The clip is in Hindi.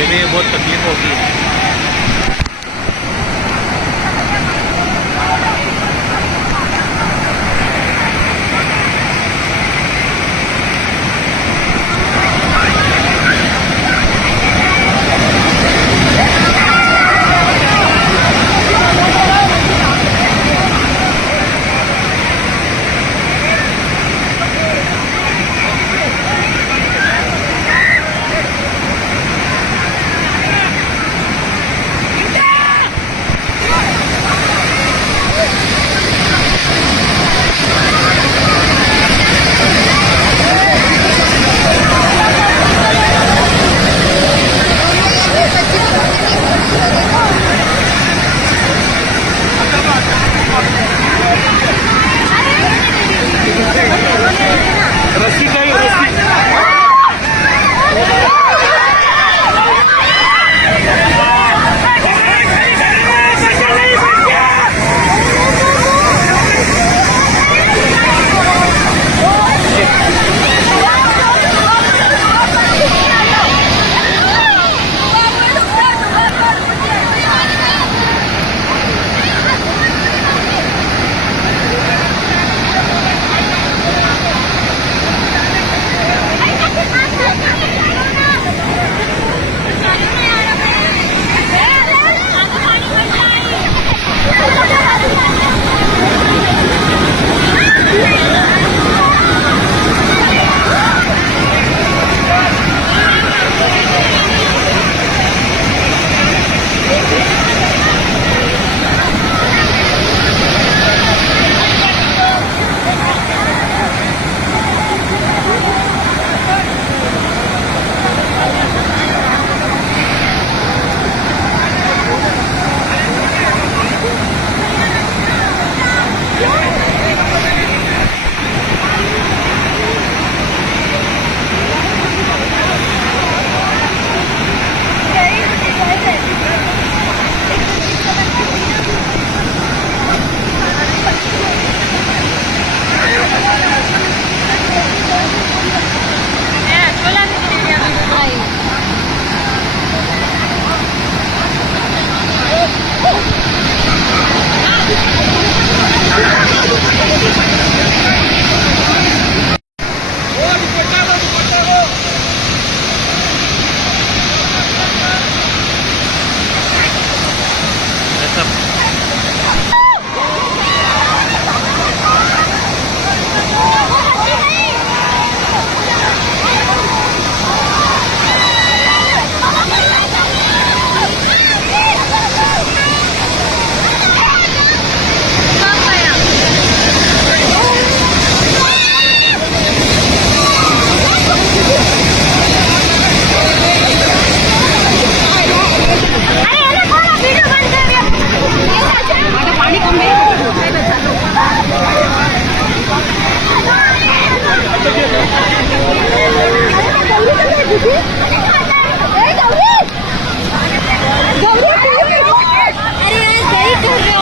तो हुए में बहुत तकलीफ़ होगी।